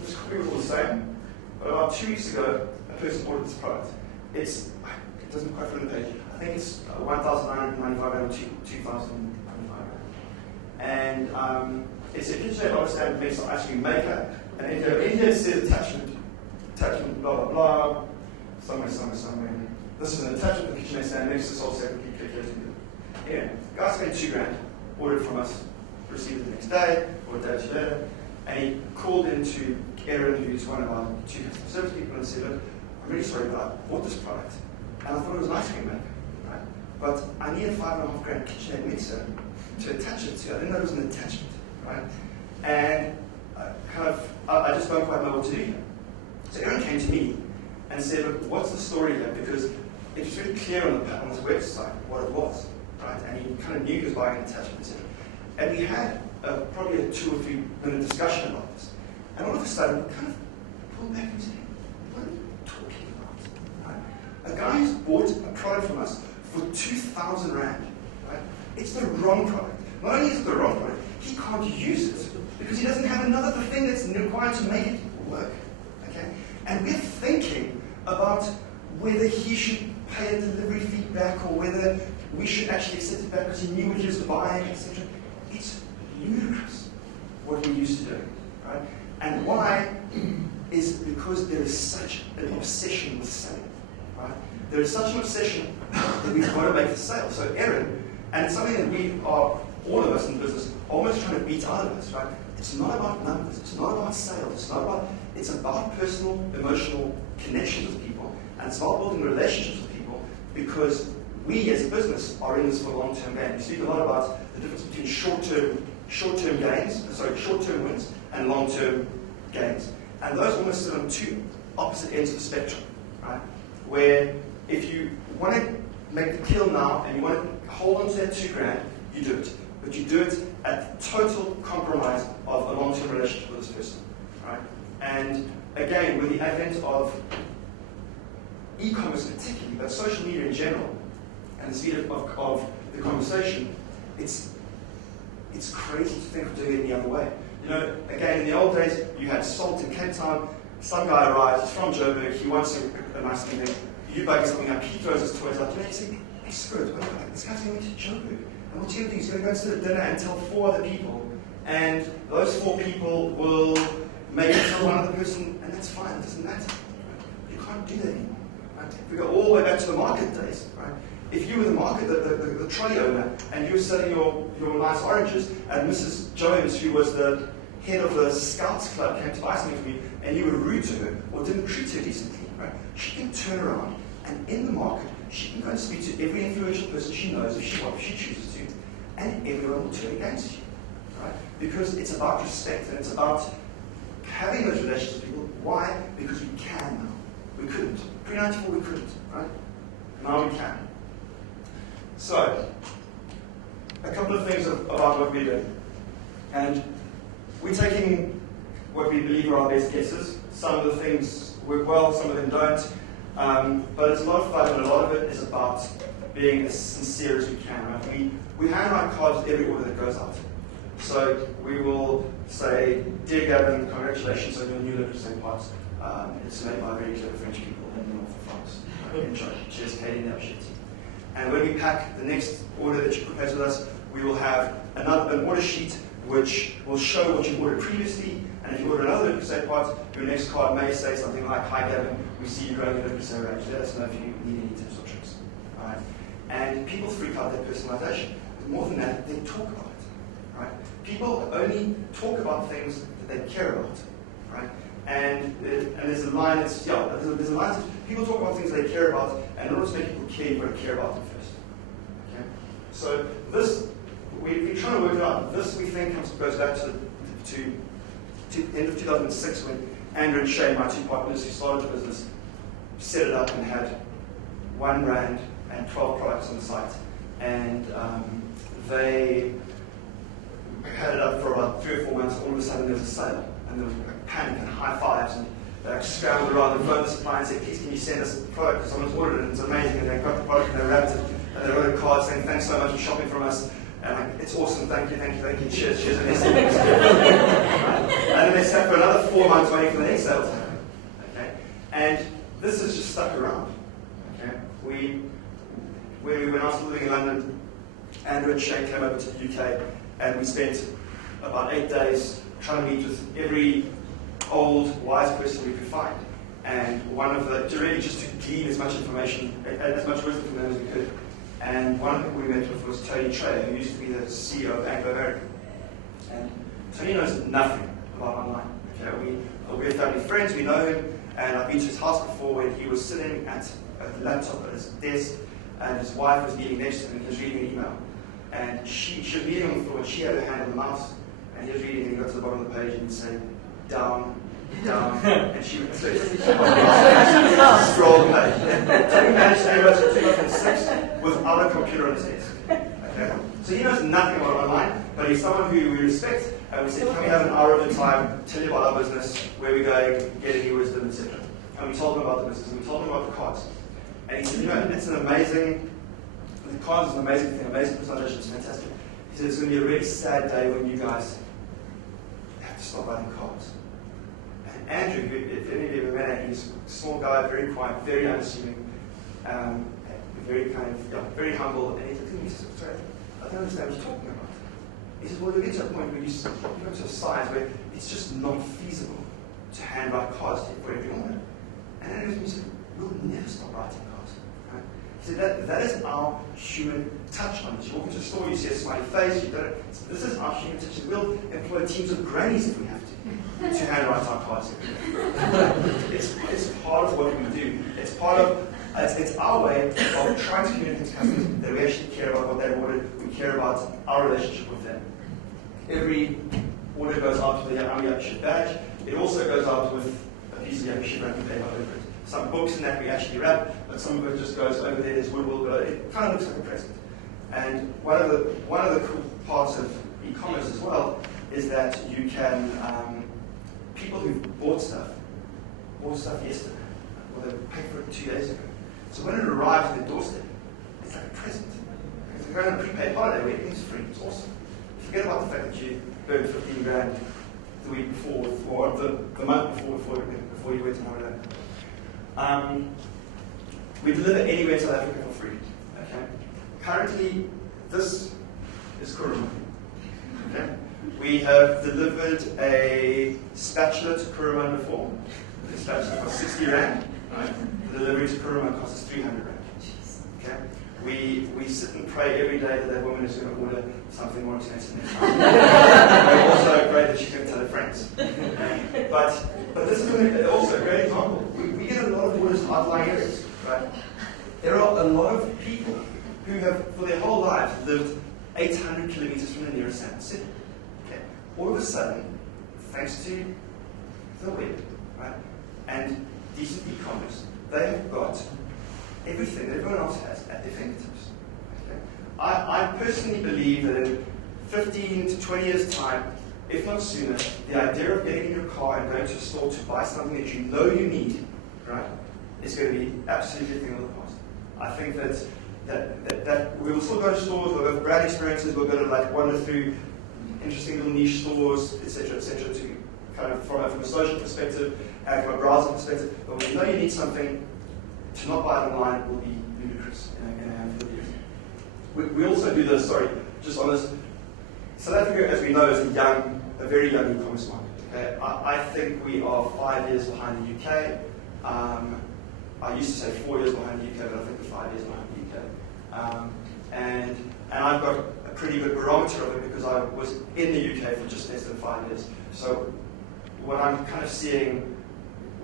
This copy was all the same. But about 2 weeks ago, a person ordered this product. It doesn't quite fit on the page. I think it's 1,995 and 2,095. And it's a KitchenAid auto stand based on ice cream maker. And in here it says attachment, blah, blah, blah, somewhere. This is an attachment to the KitchenAid stand, makes this all separately, click here to do it. Anyway, guy spent $2,000, ordered from us, received it the next day, or a day or two later, and he called into Aaron, who's one of our 2 customer service people, and said, look, I'm really sorry, but I bought this product, and I thought it was an ice cream maker, right? But I need a $5.5 KitchenAid mixer to attach it to. I didn't know it was an attachment, right? And I just don't quite know what to do here. So Aaron came to me and said, look, what's the story here? Because it was really clear on this website what it was, right? And he kind of knew he was buying an attachment, etc. And we had probably a 2 or 3 minute discussion about this. And all of a sudden, we kind of pulled back and said, what are you talking about? Right? A guy who's bought a product from us for 2,000 Rand, right? It's the wrong product. Not only is it the wrong product, he can't use it because he doesn't have another thing that's required to make it work. Okay? And we're thinking about whether he should pay a delivery fee back or whether we should actually accept it back because he knew what he was buying, etc. It's ludicrous what we used to do. Right? And why is because there is such an obsession with selling. Right? There is such an obsession that we've got to make the sale. So Aaron, and it's something that we are, all of us in business, almost trying to beat out of us, right? It's not about numbers, it's not about sales, it's about personal, emotional connections with people, and it's about building relationships with people, because we as a business are in this for long-term gain. We speak a lot about the difference between short-term wins and long-term gains. And those almost sit on 2 opposite ends of the spectrum, right? Where if you want to make the kill now and you want to hold on to that $2,000, you do it. But you do it at total compromise of a long-term relationship with this person, right? And again, with the advent of e-commerce particularly, but social media in general, and the speed of the conversation, it's crazy to think of doing it any other way. You know, again, in the old days, you had Salt in Cape Town, some guy arrives, he's from Joburg, he wants a nice thing, you bug something up, he throws his toys up, you know, you say, hey, screw it, this guy's going to Joburg. And what's he going to do? He's going to go to the dinner and tell 4 other people, and those 4 people will maybe tell one other person, and that's fine, it doesn't matter. Right? You can't do that anymore. Right? If we go all the way back to the market days, right? If you were the market, the trolley owner, and you were selling your nice oranges, and Mrs. Jones, who was the head of the Scouts Club, came to buy something from you, and you were rude to her, or didn't treat her decently, right? She can turn around, and in the market, she can go and speak to every influential person she knows if she chooses to, and everyone will turn against you, right? Because it's about respect, and it's about having those relationships with people. Why? Because we can now. We couldn't. Pre-94 we couldn't, right? Now we can. So, a couple of things about what we're doing. And we're taking what we believe are our best guesses. Some of the things work well, some of them don't. But it's a lot of fun, and a lot of it is about being as sincere as we can. Right? We handwrite cards with every order that goes out. So we will say, Dear Gavin, congratulations on your new livery St. Parts. It's made by very clever French people in the north of France. Enjoy. Cheers, Katie and the Upshit. And when we pack the next order that you propose with us, we will have an order sheet which will show what you ordered previously And if you order another Lucasade part, your next card may say something like, "Hi Gavin, we see you growing your Lucasade range. Let us know if you need any tips or tricks." Right? And people freak out their personalization. But more than that, they talk about it. Right? People only talk about things that they care about. Right? And there's a line that's, there's a line that people talk about things they care about, and in order to make people care, you've got to care about them first. Okay? So this, we're trying to work it out. This, we think, goes back to end of 2006 when Andrew and Shane, my two partners who started the business, set it up and had one brand and 12 products on the site. And they had it up for about 3 or 4 months. All of a sudden there was a sale, and there was panic and high fives, and they scrambled around and phoned the supplier and said, "Please, can you send us the product, because someone's ordered it and it's amazing." And they got the product and they wrapped it, and they wrote a card saying, "Thanks so much for shopping from us. And it's awesome, thank you, cheers, cheers." And they said, and then they sat for another 4 months waiting for the next sale to happen. Okay? And this has just stuck around. Okay? When I was living in London, Andrew and Shane came over to the UK, and we spent about 8 days trying to meet with every old, wise person we could find. And to really just to glean as much information, as much wisdom from them as we could. And one of the people we met with was Tony Trey, who used to be the CEO of Anglo American. And Tony knows nothing about online. Okay? We're family friends, we know him, and I've been to his house before when he was sitting at a laptop at his desk, and his wife was kneeling next to him, and he was reading an email. And she was reading on the floor, and she had her hand on the mouse, and he was reading, and he got to the bottom of the page, and he'd say, "Down, down," and she would say, scroll page. Tony managed to go to 2006 without a computer on his desk. Okay? So he knows nothing about online, but he's someone who we respect, and we said, "Can we have an hour of the time, tell you about our business, where we're going, get any wisdom, etc." And we told him about the business, and we told him about the cards. And he said, "It's an amazing, the cards is an amazing thing, amazing presentation, it's fantastic." He said, "It's going to be a really sad day when you guys have to stop writing cards." And Andrew, if any of you ever met Andrew, he's a small guy, very quiet, very unassuming, very kind of, very humble. And he looked at me and said, "Sorry, I don't understand what you're talking about." He said, "Well, you'll get to a point where you go to a size where it's just not feasible to hand write cards for every owner." And Andrew looked at me and said, "We'll never stop writing cards." Right? He said, that is our human touch on it. You walk into a store, you see a smiley face, this is our human touch. We'll employ teams of grannies if we have to hand write our cards. It's part of what we do. It's our way of trying to communicate to customers that we actually care about what they've ordered, we care about our relationship with them. Every order goes out with the yuppiechef badge. It also goes out with a piece of yuppiechef wrapping paper over it. Some books in that we actually wrap, but some of it just goes over there as goodwill, but it kind of looks like a present. And one of the cool parts of e-commerce as well is that you can, people who bought stuff yesterday, or they paid for it 2 days ago. So when it arrives at their doorstep, it's like a present. If they're going on a prepaid holiday where everything's free, it's awesome. Forget about the fact that you burned 15 grand the week before, or the month before you went on holiday. We deliver anywhere in South Africa for free. Okay? Currently, this is Kuruma. Okay? We have delivered a spatula to Kuruma before. The spatula costs 60 rand. Right? The delivery to Kuruma costs us 300 rand. Okay? We sit and pray every day that woman is going to order something more expensive next time. We also pray that she's going to tell her friends. But this is also a great example. We get a lot of orders in outlying areas. Right? There are a lot of people who have, for their whole lives, lived 800 kilometers from the nearest city. Okay? All of a sudden, thanks to the web, right, and decent e-commerce, they have got everything that everyone else has at their fingertips. Okay? I personally believe that in 15 to 20 years' time, if not sooner, the idea of getting in your car and going to a store to buy something that you know you need, right, is going to be absolutely a thing of the past. I think that we will still go to stores, we'll have brand experiences, we'll go to wander through interesting little niche stores, etc., to kind of from a social perspective and from a browser perspective. But when you know you need something, to not buy it online will be ludicrous in a handful of years. We also do this, just on this. South Africa, as we know, is a very young e-commerce market. Okay, I think we are 5 years behind the UK. I used to say 4 years behind the UK, but I think we're 5 years behind the UK. And I've got a pretty good barometer of it because I was in the UK for just less than 5 years. So what I'm kind of seeing,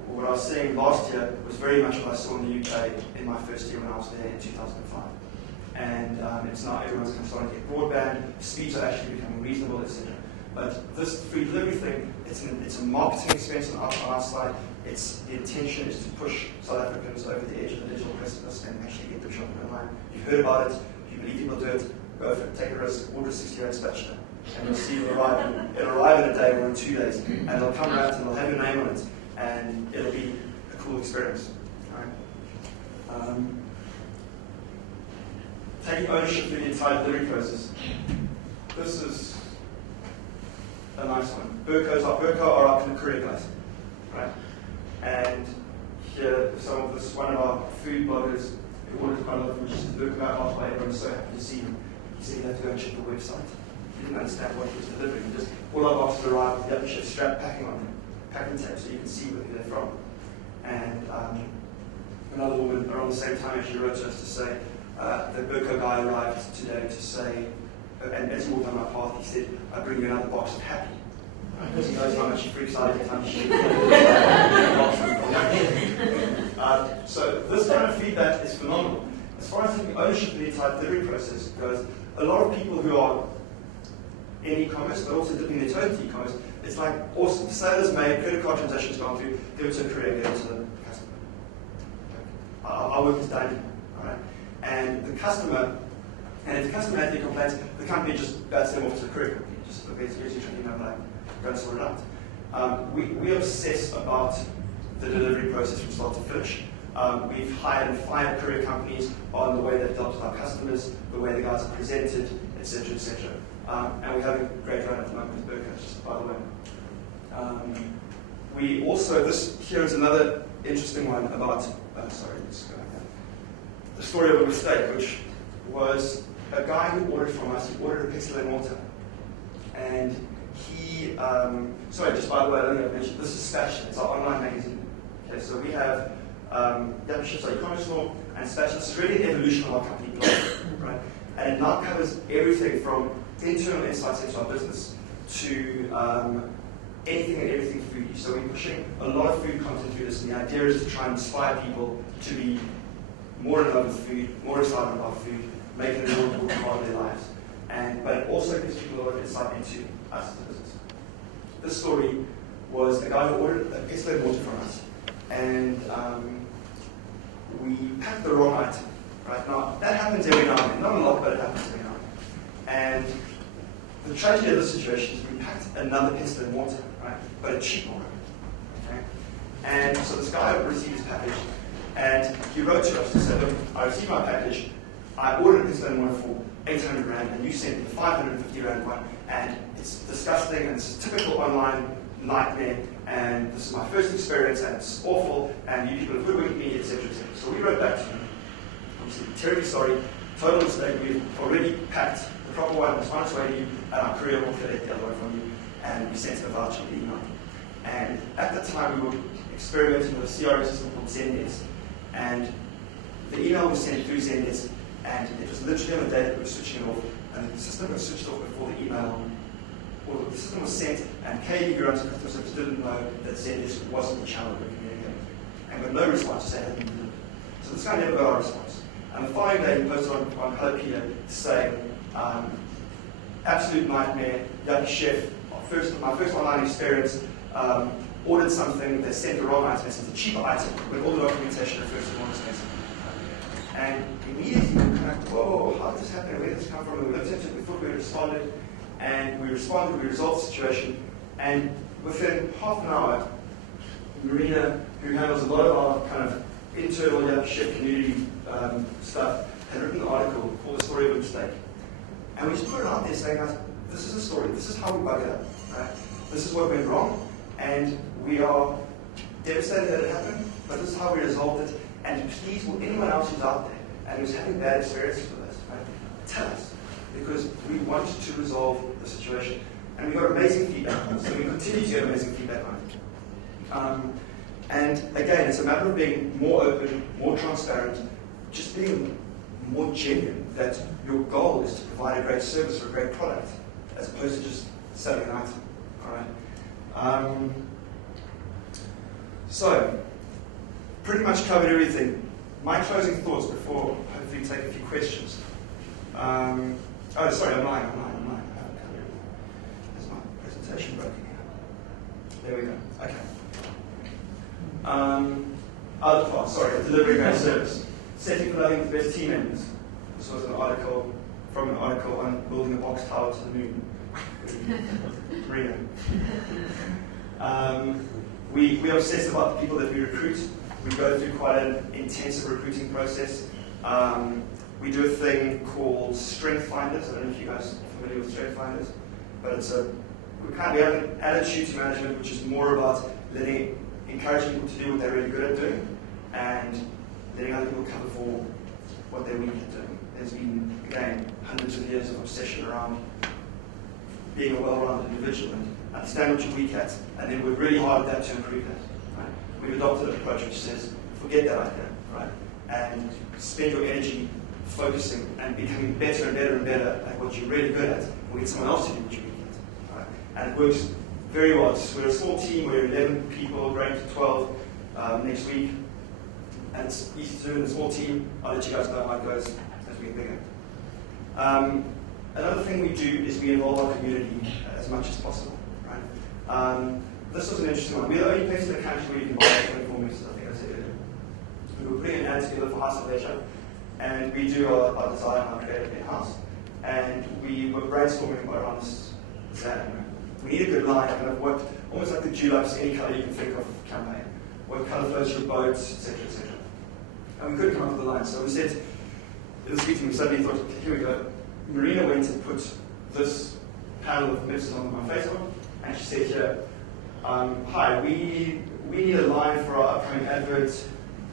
what I was seeing last year was very much what I saw in the UK in my first year when I was there in 2005. And it's now everyone's kind of starting to get broadband, speeds are actually becoming reasonable, etc. But this free delivery thing, it's a marketing expense on our side. The intention is to push South Africans over the edge of the digital precipice and actually get them shopping online. You've heard about it, if you believe people do it, go for it, take a risk, order a 60-rand spatula. And you'll see it'll arrive in a day or in 2 days. And they'll come around and they'll have your name on it. And it'll be a cool experience. Right? Taking ownership through the entire delivery process. This is a nice one. Burko are our courier guys. Right? And here, this is one of our food bloggers who ordered quite a lot from just Burko about halfway. Everyone's so happy to see him. He said he had to go and check the website. He didn't understand what he was delivering. Just all our boxes arrived with the yuppiechef strap packing on them, packing tape, so you can see where they're from. And another woman around the same time she wrote to us to say the Burko guy arrived today to say, and as he walked down my path, he said, "I bring you another box of happy." Because he knows how much he freaks out every time she So this kind of feedback is phenomenal. As far as taking ownership of the entire delivery process goes, a lot of people who are in e-commerce, but also dipping their toes into e-commerce, it's like, awesome, sales made, credit card transactions gone through, give it to a courier, give it to the customer. Our work is done, all right? And the customer, and if the customer has any complaints, the company just bats them off to the courier company. Just, okay, here's your training number, go and sort it out. We obsess about the delivery process from start to finish. We've hired and fired courier companies on the way they've dealt with our customers, the way the guys are presented, etc., etc. And we're having a great run at the moment with Burko, just by the way. We also, here is another interesting one about, sorry, let's go ahead. The story of a mistake, which was a guy who ordered from us, he ordered a pixel and mortar. And he, sorry, just by the way, I don't know if I mentioned, this is Spatula, it's our online magazine. Okay, so we have yuppiechef's our e-commerce store, and Spatula, this is really an evolution of our company blog, right? And it now covers everything from internal insights into our business to anything and everything foodie. So we're pushing a lot of food content through this, and the idea is to try and inspire people to be more in love with food, more excited about food, making it a more important part of their lives. But it also gives people a lot of insight into us as a business. This story was a guy who ordered a pixel and mortar from us, and we packed the wrong item. Right now, that happens every now and then. Not a lot, but it happens every now and then. And the tragedy of this situation is we packed another pixel and mortar, right? But a cheap one. Okay? And so this guy received his package, and he wrote to us to say, look, I received my package, I ordered a pixel and mortar for 800 Rand, and you sent me the 550 Rand one, and it's disgusting, and it's a typical online nightmare, and this is my first experience, and it's awful, and you people have hoodwinked me, etc., etc. So we wrote back to him. Obviously, terribly sorry, total mistake, we've already packed the proper one, it's on its way to you, and our courier will collect the other one from you, and we sent a voucher email. And at the time, we were experimenting with a CRM system called Zendesk, and the email was sent through Zendesk, and it was literally on the day that we were switching it off, and the system was switched off before the email, or the system was sent, and Katie, who runs customer service, didn't know that Zendesk wasn't the channel we communicated, and got no response to say it hadn't been delivered. So this guy never got our response. And the following day, he posted on Hello Peter saying, absolute nightmare, yuppiechef, my first online experience, ordered something, they sent the wrong item, they sent a cheaper item, when all the documentation refers to more expensive. And immediately we were kind of, whoa, how did this happen? Where did this come from? And we looked into it, we thought we had responded, and we resolved the situation, and within half an hour, Marina, who handles a lot of our kind of internal yuppiechef community stuff, had written an article called The Story of a Mistake. And we just put it out there saying, guys, this is a story, this is how we bug it up, right? This is what went wrong, and we are devastated that it happened, but this is how we resolved it. And please, will anyone else who's out there and who's having bad experiences with us, right, tell us, because we want to resolve the situation. And we got amazing feedback, so we continue to get amazing feedback on it. And again, it's a matter of being more open, more transparent, just being more genuine, that your goal is to provide a great service or a great product, as opposed to just selling an item. All right. So, pretty much covered everything. My closing thoughts before hopefully take a few questions. Oh, sorry, I'm lying. I haven't covered everything. There's my presentation broken here. There we go. Okay. Other parts, sorry, delivering great service. Setting for nothing the best team members. This was an article on building a box tower to the moon. Reno. We obsess about the people that we recruit. We go through quite an intensive recruiting process. We do a thing called Strength Finders. I don't know if you guys are familiar with Strength Finders, but we have an attitude to management which is more about encouraging people to do what they're really good at doing, and letting other people cover for what they're weak at doing. There's been, again, hundreds of years of obsession around being a well-rounded individual and understand what you're weak at, and then work really hard at that to improve that. Right? We've adopted an approach which says, forget that idea, right? And spend your energy focusing and becoming better and better and better at what you're really good at, or get someone else to do what you're weak at. Right? And it works very well. We're a small team, we're 11 people, growing to 12 next week. And it's easy to do in a small team. I'll let you guys know how it goes as we get bigger. Another thing we do is we involve our community as much as possible. Right? This was an interesting one. We're the only place in the country where you can buy 24 meters, I think I said earlier. We were putting an ad together for House of Leisure, and we do our design, our creative in-house. And we were brainstorming around this ad. We need a good line, kind of what, almost like the Dulux, any colour you can think of campaign. What colour floats your boat, etc., etc. And we couldn't come up with a line, so we said, in this meeting, we suddenly thought, here we go. Marina went and put this panel of messages on my Facebook, and she said here, hi, we need a line for our upcoming advert.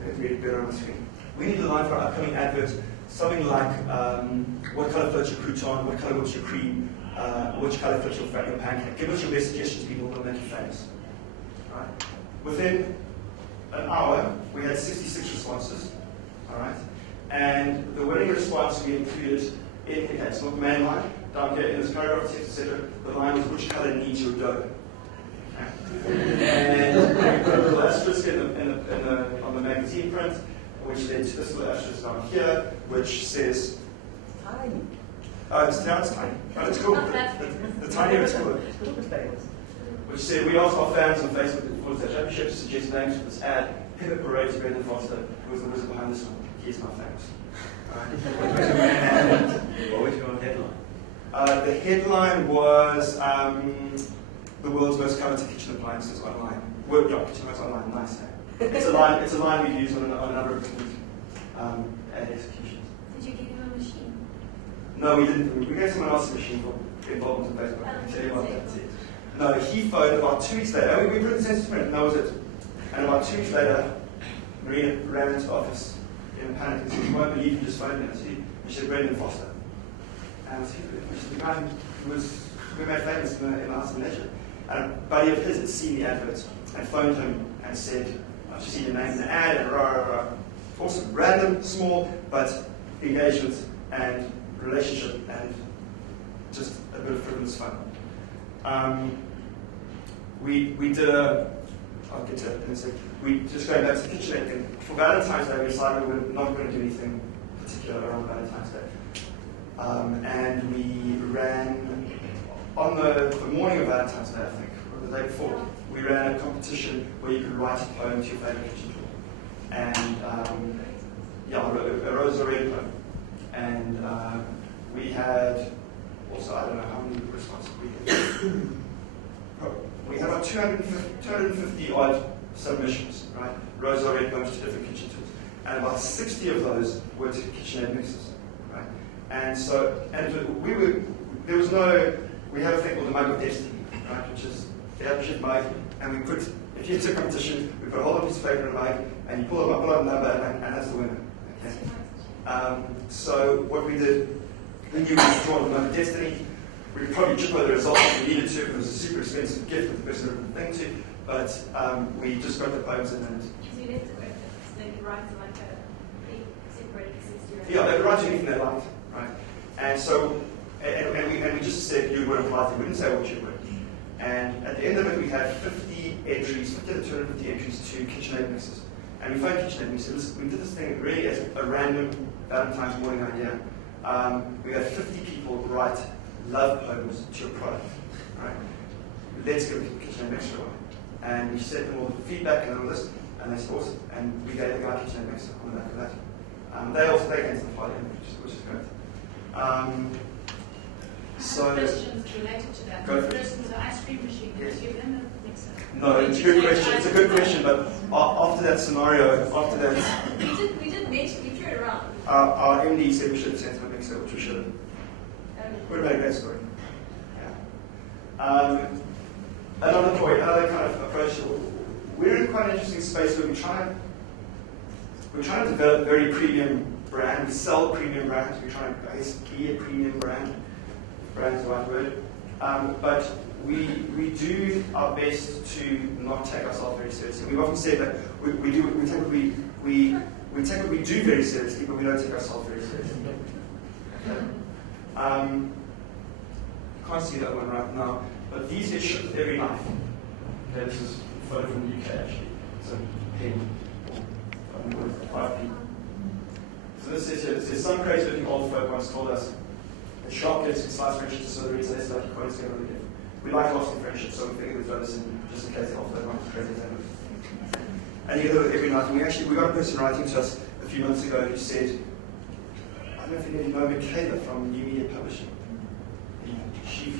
Let me read it better on the screen. We need a line for our upcoming advert, something like what colour floats your crouton, what colour floats your cream, which colour floats your pancake. Give us your best suggestions, people will make you famous. Right? Within an hour, we had 66 responses. All right? And the winning response we included in, okay, it's not the main line, down here in this paragraph, text, etc. The line was which colour needs your dough. Okay. And we put a little asterisk on the magazine print, which led to this little asterisk down here, which says, Tiny. It's tiny, but it's cool. The tinier is cooler. Which said, we asked our fans on Facebook for the yuppiechef to suggest names for this ad. Pivot Parade to Brendan Foster, who was the wizard behind this one. He's my famous. What was your headline? The headline was the world's most coveted kitchen appliances online. Kitchen appliances online, nice name. It's a line we've used on a number of different ad executions. Did you give him a machine? No, we didn't. We gave someone else a machine for involvement on Facebook. I can tell you about that. No, he phoned about 2 weeks later. We put it in census print, and that was it. And about 2 weeks later, Marina ran into the office in a panic and said, you won't believe you just phoned me. And she said, Brendan Foster. And she said, the guy who we made famous in the House of Leisure. And a buddy of his had seen the advert and phoned him and said, I've seen your name in the ad, and rah, rah, rah. Awesome, random, small, but engagement and relationship and just a bit of frivolous fun. We did I'll get to it in a second. We just going back to the KitchenAid thing. For Valentine's Day, we decided we were not going to do anything particular around Valentine's Day. And we ran, on the morning of Valentine's Day, I think, or the day before, we ran a competition where you could write a poem to your favorite kitchen tool. And, a rose or red poem. And we had, also, I don't know how many responses we had. We had about 250 odd submissions, right? Rose or red poems to different kitchen tools. And about 60 of those were to KitchenAid mixes, right? And so, we have a thing called the Mug of Destiny, right? Which is the yuppiechef mug, and we put, if you enter a competition, we put a whole lot of piece of paper in a mug, and you pull out a number, and that's the winner. Okay? So what we did, we knew we could draw the Mug of Destiny. We could probably chip over the results if we needed to, if it was a super expensive gift that the person would thing to, but we just got the poems in and... Because you left the work, so they could write like a big separate existing. Yeah, they could write anything they liked, right? And so, and we just said you weren't polite, we didn't say what you were. And at the end of it, we had 50 entries, 50 to 250 entries to KitchenAid mixes. And we phoned KitchenAid and we said, listen, we did this thing really as a random Valentine's morning idea. We had 50 people write love poems to your product, right? Let's give KitchenAid mixer away. And we sent them all the feedback and all this, and they said, awesome. And we gave the guy KitchenAid mixer on the back of that. They came to the party, which is great. So questions related to that. Go For for it. instance, the ice cream machine, did you give them a mixer? No, it's a good question. It's a good question, but after that scenario, after that, We did mention, we threw it around. our MD said we should have sent him a mixer, which we should have. Would have been a great story. Yeah. Another point, another kind of approach. We're in quite an interesting space where we're trying to develop a very premium brand. We sell premium brands. We're trying to, I guess, be a premium brand. Brand is the right word. But we do our best to not take ourselves very seriously. We've often said that we take what we do very seriously, but we don't take ourselves very seriously. Okay. Can't see that one right now, but these get shipped every night. Okay, this is a photo from the UK actually. It's a pen, 5p. So this is here. It says some crazy looking old folk once told us that sharp gifts can slice friendships so the reason they like quotes get another gift. We like lasting friendships, so we figured we'd throw this in just in case the old folk want to crazy them. And you get it every night. And we got a person writing to us a few months ago who said, I don't know if you know Michaela from New Media Publishing.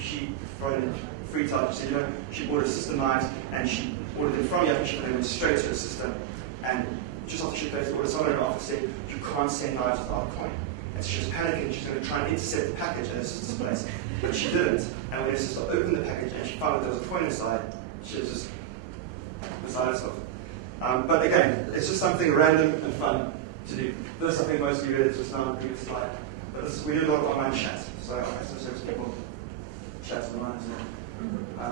She wrote in free time. She said, she bought a system knives and she ordered them from Yuppiechef and they went straight to her system. And just after she placed the order, someone in her office said, you can't send knives without a coin. And so she was panicking and she's going to try and intercept the package at her sister's place. But she didn't. And when her sister opened the package and she found that there was a coin inside, she was just beside herself. But again, it's just something random and fun to do. This, I think most of you read it just now on the previous slide. But we do a lot of online chats. So our customer service people chat online as well. And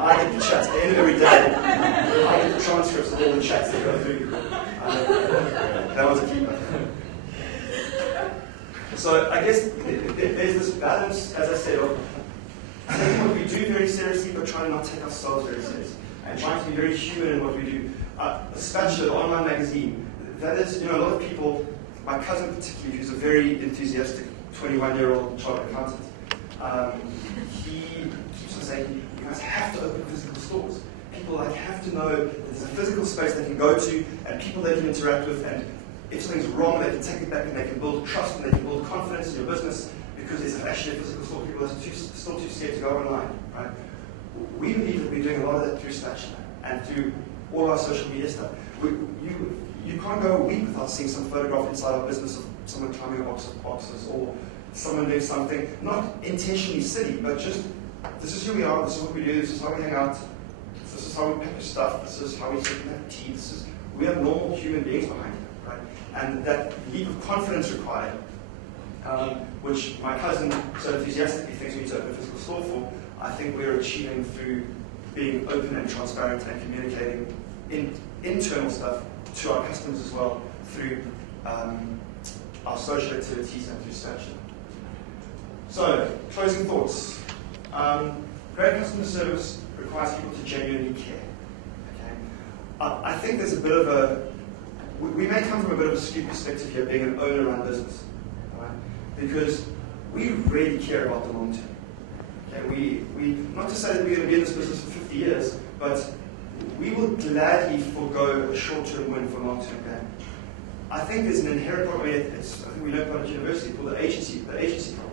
I get the chats at the end of every day. I get the transcripts of all the chats that go through. That was a keeper. So I guess there's this balance, as I said, of taking what we do very seriously, but trying not to take ourselves very seriously, and trying to be very human in what we do. A Spatula, the online magazine, that is, a lot of people, my cousin particularly, who's a very enthusiastic 21-year-old chartered accountant, he keeps on saying, you guys have to open physical stores. People have to know that there's a physical space they can go to and people they can interact with, and if something's wrong, they can take it back and they can build trust and they can build confidence in your business because there's actually a physical store. People are still too scared to go online, right? We believe that we're doing a lot of that through Spatula and through all our social media stuff. You can't go a week without seeing some photograph inside our business of someone climbing a box of boxes or someone doing something, not intentionally silly, but just, this is who we are, this is what we do, this is how we hang out, this is how we package stuff, this is how we sit and have tea, we have normal human beings behind it, right? And that leap of confidence required, which my cousin so enthusiastically thinks we need to open a physical store for, I think we're achieving through being open and transparent and communicating internal stuff to our customers as well through our social activities and through Spatula. So, closing thoughts. Great customer service requires people to genuinely care. Okay? I think there's a bit of a, we may come from a bit of a skewed perspective here, being an owner-run business, right? Because we really care about the long term. Okay? We not to say that we're going to be in this business for 50 years, but we will gladly forego a short-term win for long-term gain. I think there's an inherent problem. I think we learned about at university called the agency problem,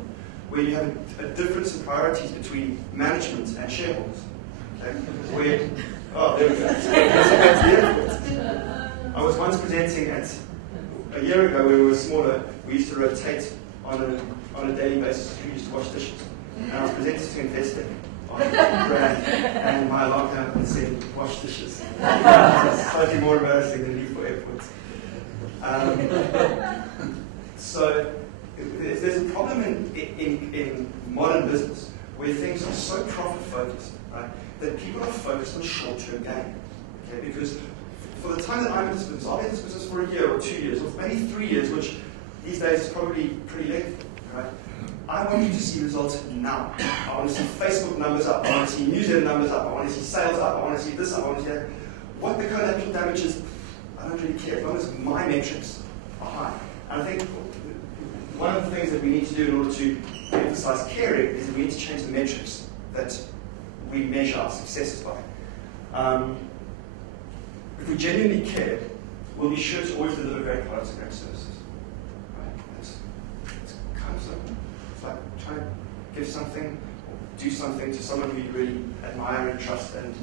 where you have a difference in priorities between management and shareholders. Okay? There we go. I was once presenting a year ago when we were smaller. We used to rotate on a daily basis. We used to wash dishes, and I was presenting to investor on brand, and my alarm came up and said, wash dishes. It's slightly more embarrassing than leave for airports. So there's a problem problem in modern business, where things are so profit-focused, right, that people are focused on short-term gain. Okay? Because for the time that I'm in this business, I'll be in this business for a year or 2 years, or maybe 3 years, which these days is probably pretty lengthy. Right? I want you to see results now. I want to see Facebook numbers up. I want to see newsletter numbers up. I want to see sales up. I want to see this up. I want to see that. What the collateral damage is, I don't really care, as long as my metrics are high. And I think one of the things that we need to do in order to emphasize caring is that we need to change the metrics that we measure our successes by. If we genuinely care, we'll be sure to always deliver great products and great services. Right? It's kind of simple. It's like trying to give something or do something to someone who you really admire and trust and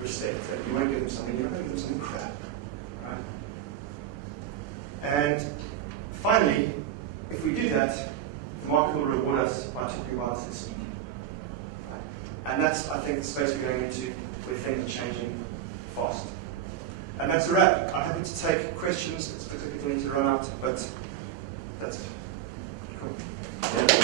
respect. And you won't give them something, you're not going to give them something crap. Right? And finally, if we do that, the market will reward us by talking about us at speed. Right? And that's, I think, the space we're going into where things are changing fast. And that's a wrap. I'm happy to take questions. It's particularly to run out, but that's cool. Yeah.